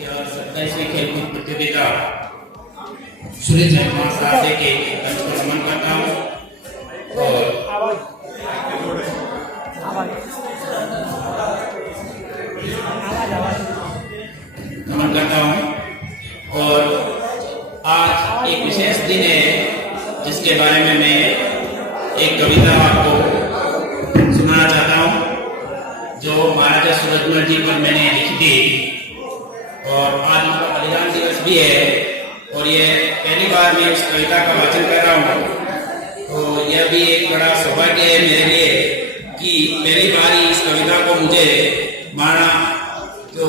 यह 27वीं खेलकूद प्रतियोगिता सूरज महासागर के को नमन करता हूँ और नमन करता हूँ। और आज एक विशेष दिन है जिसके बारे में मैं एक कविता आपको सुनाना चाहता हूँ जो महाराजा सूरजमल जी पर मैंने लिखी थी। और आज उनका बलिदान दिवस भी है और ये पहली बार मैं इस कविता का वाचन कर रहा हूँ। तो यह भी एक बड़ा सौभाग्य है मेरे लिए कि पहली बार इस कविता को मुझे जो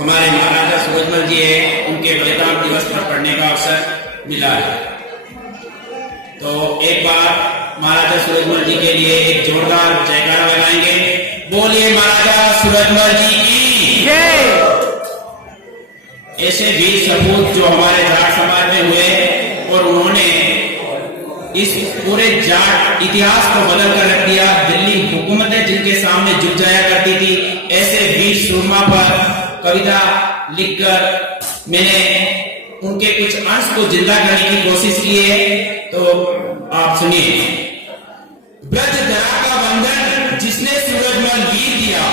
हमारे महाराजा सूरजमल जी है उनके बलिदान दिवस पर पढ़ने का अवसर मिला है। तो एक बार महाराजा सूरजमल जी के लिए एक जोरदार जयकारा लगाएंगे। बोलिए महाराजा सूरजमल जी की जय। ऐसे वीर सपूत जो हमारे जाट समाज में हुए और उन्होंने इस पूरे जाट इतिहास को बदल कर रख दिया। दिल्ली हुकूमतें जिनके सामने झुक जाया करती थी, ऐसे वीर सुरमा पर कविता लिखकर मैंने उनके कुछ अंश को जिंदा करने की कोशिश की है। तो आप सुनिए। ब्रज धरा का बंधन जिसने सूरजमल वीर दिया,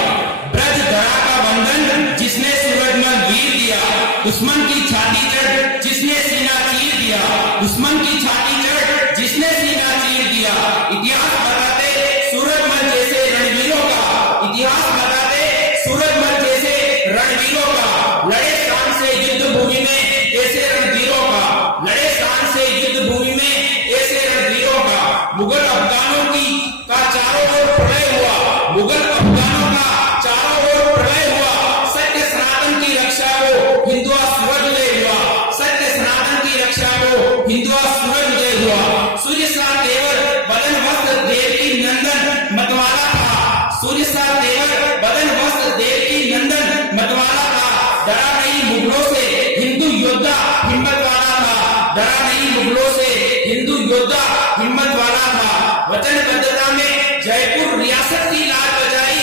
ब्रज धरा का बंधन जिसने सूरजमल वीर दिया, दुश्मन की छाती चढ़ जिसने सीना चीर दिया, दुश्मन की छाती चढ़ जिसने सीना चीर दिया। इतिहास बताते सूरजमल जैसे रणवीरों का, इतिहास बताते सूरजमल जैसे रणवीरों का, लड़े शान से युद्ध भूमि में ऐसे रणवीरों का, लड़े शान से युद्ध भूमि में ऐसे रणवीरों का। मुगल अफगानों की का चारों ओर प्रलय हुआ, मुगल अफगानों का चारों ओर प्रलय हुआ। सत्य सनातन की रक्षा को हिंदुआ सूरज उदय हुआ, सत्य सनातन की रक्षा को हिंदुआ सूरज उदय हुआ। सूर्य सा तेवर बदन वस्त्र देव की नंदन मतवाला था, सूर्य सा तेवर बदन वस्त्र देव की नंदन मतवाला था। डरा नहीं मुगलों से हिंदू योद्धा हिम्मत वाला था, डरा नहीं मुगलों से हिंदू योद्धा हिम्मत वाला था। वचनबद्धता में जयपुर रियासत की लाज बचाई,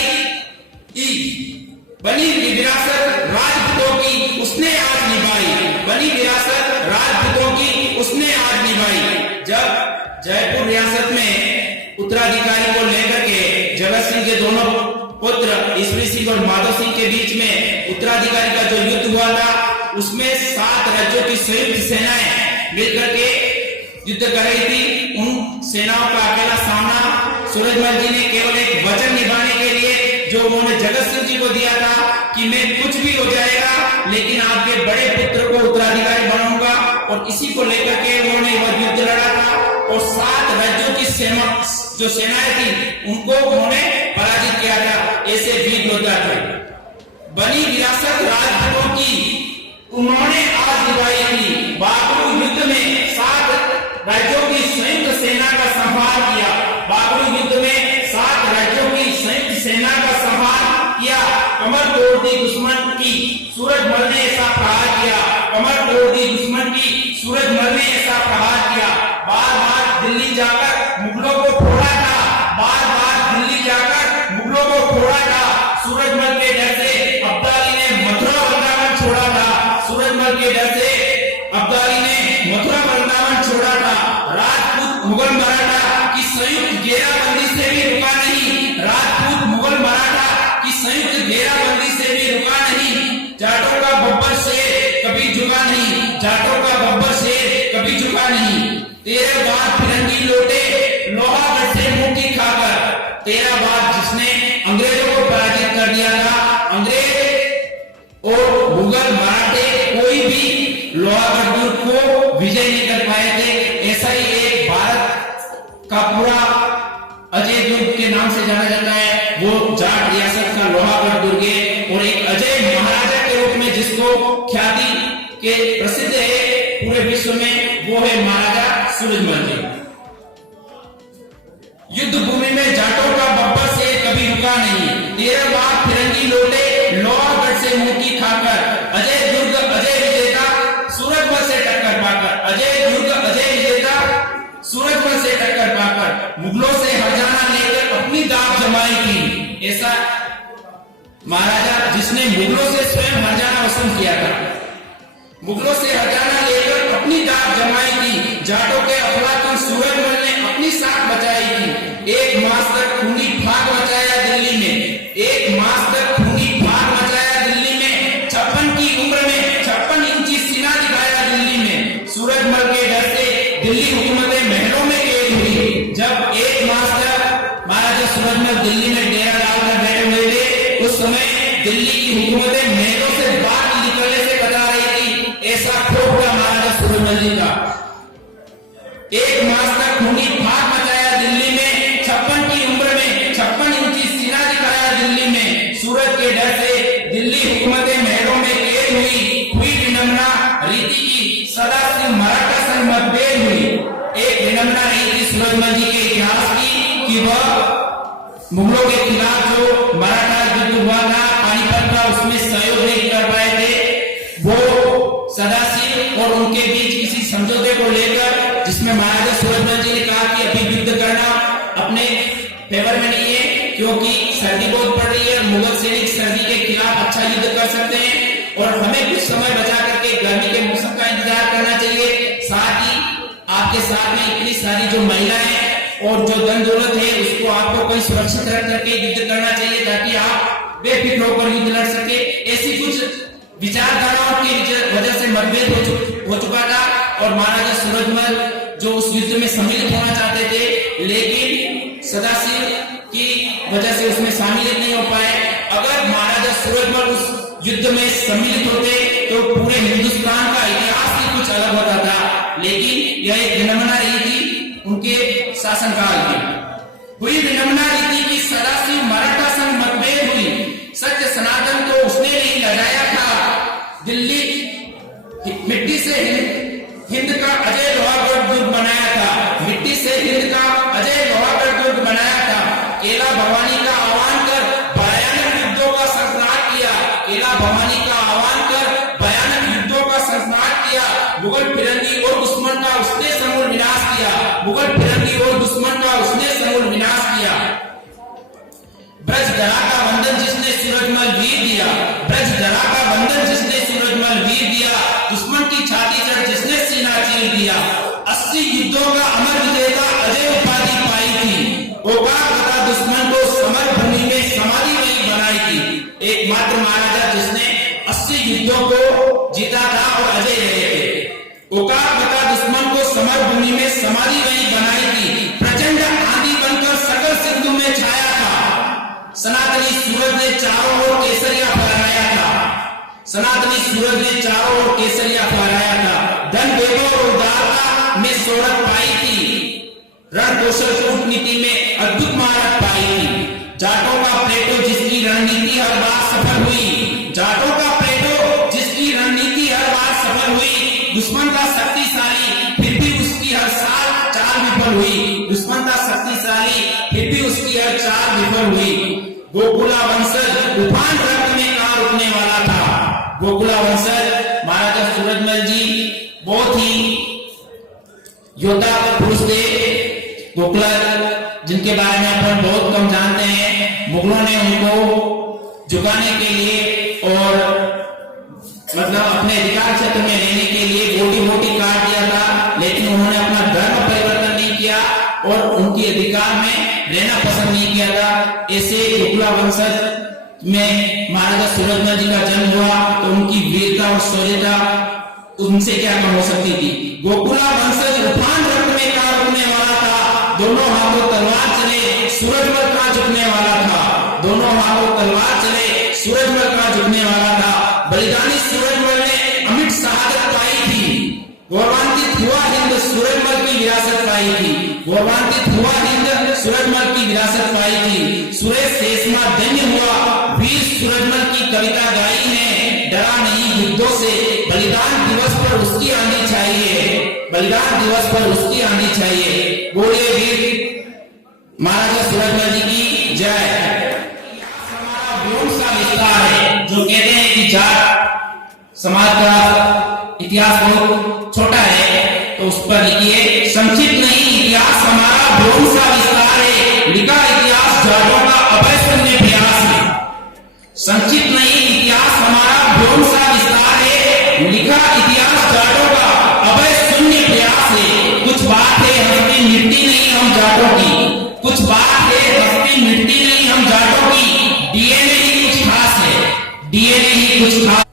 बनी विरासत राजपूतों की उसने आज निभाई, बनी विरासत राजपूतों की उसने आज निभाई। जब जयपुर रियासत में उत्तराधिकारी को लेकर के जगत सिंह के दोनों पुत्र ईश्वरी सिंह और माधव सिंह के बीच में उत्तराधिकारी का जो युद्ध हुआ था, उसमें 7 राज्यों की संयुक्त सेनाएं मिलकर के युद्ध कर रही थी। उन सेनाओं का अकेला सामना सूरजमल जी ने केवल एक वचन निभाने के लिए जो उन्होंने जगत सिंह जी को दिया था कि मैं कुछ भी हो जाएगा लेकिन आपके बड़े पुत्र को उत्तराधिकारी बनाऊंगा, और इसी को लेकर के उन्होंने वह युद्ध लड़ा था। और 7 राज्यों की जो सेनाएं थी उनको उन्होंने पराजित किया था। ऐसे वीर योद्धा थे। बनी विरासत राजपूतों की उन्होंने आज निभाई थी। बाबरू युद्ध में 7 राज्यों की संयुक्त सेना का संहार किया, बाबरू युद्ध में 7 राज्यों की संयुक्त सेना का संहार किया। कमर तोड़ दी दुश्मन की सूरजमल ने ऐसा प्रहार किया, कमर तोड़ दी दुश्मन की सूरजमल ने ऐसा प्रहार किया। बार बार दिल्ली जाकर मुगलों को फोड़ा था, बार बार दिल्ली जाकर मुगलों को फोड़ा था। सूरजमल के डर से अब्दाली ने मथुरा वृंदावन छोड़ा था, सूरजमल के डर से अब्दाली ने मथुरा वृंदावन छोड़ा था। राजपूत मुगल मराठा की संयुक्त घेराबंदी से भी रुका नहीं, राजपूत मुगल मराठा की संयुक्त घेराबंदी से भी रुका नहीं। जाटों का बब्बर शेर कभी झुका नहीं, जाटों का बब्बर शेर कभी झुका नहीं। 13 बार फिरंगी लौटे लोहागढ़ से मुंह खाकर, 13 बार जिसने अंग्रेजों को पराजित कर दिया था। अंग्रेज और मुगल मराठे कोई भी लोहागढ़ दुर्ग को विजय नहीं कर पाए थे। ऐसा ही एक भारत का पूरा अजय दुर्ग के नाम से जाना जाता है, वो जाट रियासत का लोहागढ़ दुर्ग है। और एक अजय महाराजा के रूप में जिसको ख्याति के प्रसिद्ध है पूरे विश्व में, वो है महाराजा सूरजमल जी। युद्ध भूमि में जाटों का बब्बर शेर कभी रुका नहीं, 13 बार फिरंगी लौटे लोहागढ़ से मुंह खाकर। अजय दुर्ग अजय विजेता सूरजमल से टक्कर पाकर, अजय दुर्ग अजय विजेता सूरजमल से टक्कर पाकर मुगलों से हरजाना लेकर अपनी दाग जमाई थी। ऐसा महाराजा जिसने मुगलों से स्वयं हरजाना वसूल किया था। मुगलों से हजाना लेकर अपनी दाद जमाई थी। जाटों के अफलातून सूरजमल ने अपनी साख बचाई थी। 1 मास तक खूनी फाक मचाया दिल्ली में। 1 मास तक खूनी फाक मचाया दिल्ली में। 56 की उम्र में 56 इंची सीना दिखाया दिल्ली में। सूरजमल के डर से दिल्ली हुकूमतें महलों में कैद हुई। जब 1 मास तक महाराजा सूरजमल दिल्ली में डेरा डालकर बैठे हुए थे, उस समय दिल्ली की हुकूमतें महलों से बाहर निकलने से बता रही थी। ऐसा खोफ था महाराजा सूरजमल जी का। 1 मास तक खूनी फाक मचाया दिल्ली में। 56 की उम्र में 56 इंची सीना दिखाया दिल्ली में। सूरज के डर से दिल्ली हुकूमतें महलों में कैद हुई विडंबना रीति की सदा से मराठा संग मतभेद हुई। एक विडंबना रही थी सूरजमल जी के इतिहास की कि वह मुगलों के खिलाफ जो मराठा युद्ध हुआ था, पानीपत का, उसमें सहयोग नहीं कर पाए थे। वो सदाशिव और उनके बीच किसी समझौते को लेकर, जिसमें महाराजा सूरजमल जी ने कहा कि अभी युद्ध करना अपने फेवर में नहीं है, क्योंकि सर्दी बहुत पड़ रही है। मुगल सैनिक सर्दी के खिलाफ अच्छा युद्ध कर सकते हैं और हमें कुछ समय बचा करके गर्मी के मौसम का इंतजार करना चाहिए। साथ ही आपके साथ में इतनी सारी जो महिलाएं और जो धन दौलत है, उसको आपको कोई सुरक्षित रख करके युद्ध करना चाहिए, ताकि आप बेफिक्र होकर युद्ध लड़ सके। ऐसी कुछ विचारधाराओं की वजह से मतभेद हो चुका था और महाराजा सूरजमल जो उस युद्ध में सम्मिलित होना चाहते थे, लेकिन सदाशिव की वजह से उसमें शामिल नहीं हो पाए। अगर महाराजा सूरजमल उस युद्ध में सम्मिलित होते तो पूरे हिंदुस्तान का इतिहास ही कुछ अलग होता था। लेकिन यह एक विडंबना रही थी उनके शासनकाल की। हुई विडंबना रीति की सदाशिव मराठा संग मतभेद हुई। सत्य सनातन को उसने नहीं लगाया था। दिल्ली मिट्टी से हिंद का अजय लोहागढ़ दुर्ग बनाया था। मिट्टी से हिंद का अजय लोहागढ़ दुर्ग बनाया था। केला भवानी का आह्वान कर भयानक युद्धों का संस्कार किया। केला भवानी का आह्वान कर भयानक युद्धों का संस्कार किया। मुगल फिरंगी और दुश्मन का उसने समूल विनाश किया। मुगल फिरंगी और दुश्मन का उसने समूल विनाश किया। ब्रजधरा का वंदन जिसने सूरजमल वीर दिया। ब्रजधरा का वंदन जिसने सूरजमल वीर दिया। दुश्मन की छाती चढ़ जिसने सीना चीर दिया। 80 युद्धों का अमर विजेता अजय उपाधि पाई थी। औकात बता दुश्मन को समर भूमि में समाधि वही बनाई थी। एकमात्र महाराजा जिसने 80 युद्धों को जीता था और अजय रहे थे। औकात बता दुश्मन को समर भूमि में समाधि वही बनाई थी। प्रचंड आंधी बनकर सकल सिंधु में छाया था। सनातनी सूरज ने चारों ओर केसरिया फहराया था। सनातनी सूरज ने चारों ओर केसरिया फहराया था। धन वैभव और उदारता में शोहरत पाई थी। रण कौशल कूटनीति में अद्भुत महारत पाई थी। जाटों का प्लेटो जिसकी रणनीति हर बार सफल हुई। जाटों का प्लेटो जिसकी रणनीति हर बार सफल हुई। दुश्मन का शक्तिशाली फिर भी उसकी हर साल चाल विफल हुई। दुश्मन का शक्तिशाली फिर भी उसकी हर चाल विफल हुई। गोकुला वंशज तूफान रक्त में कहां रुकने वाला था। गोकुला वंशज महाराजा सूरजमल जी बहुत ही योद्धा पुरुष थे। गोकुला जिनके बारे में अपन बहुत कम जानते हैं। मुगलों ने उनको झुकाने के लिए और मतलब अपने अधिकार क्षेत्र में रहने के लिए गोटी मोटी काट दिया था, लेकिन उन्होंने अपना धर्म परिवर्तन नहीं किया और उनकी अधिकार में रहना पसंद नहीं किया था। ऐसे गोकुला वंशज में महाराजा सूरजमल जी का जन्म हुआ तो उनकी वीरता और शौर्यता उनसे क्या कम हो सकती थी। गोकुला वंशज तूफान रक्त में कहां रुकने वाला था। दोनों हाथों तलवार चले सूरजमल कहां झुकने वाला था। दोनों हाथों तलवार चले सूरजमल कहां झुकने वाला था। बलिदानी सूरजमल ने अमिट शहादत पाई थी। गौरवान्वित हुआ हिंद सूरजमल की विरासत पाई थी। गौरवान्वित हुआ हिंद सूरजमल की विरासत पाई थी। सुरेश सेसमा धन्य हुआ वीर सूरजमल की कविता गाई है। डरा नहीं युद्धों से बलिदान दिवस पर उसकी आंधी चाहिए। बलिदान दिवस पर उसकी आंधी चाहिए। बोलिए वीर महाराजा सूरजमल जी की जय। हमारा व्योम सा विस्तार है। जो कहते हैं कि जाट समाज का इतिहास बहुत छोटा है, तो उस पर लिखिए संक्षिप्त नहीं इतिहास हमारा व्योम सा विस्तार है। लिखा इतिहास जाटों का अभय शून्य प्रयास है। संक्षिप्त नहीं इतिहास हमारा व्योम सा विस्तार है। लिखा इतिहास मिटती नहीं हम जाटों की, कुछ बात है हस्ती मिटती नहीं हम जाटों की, डीएनए ही कुछ खास है, डीएनए ही कुछ खास।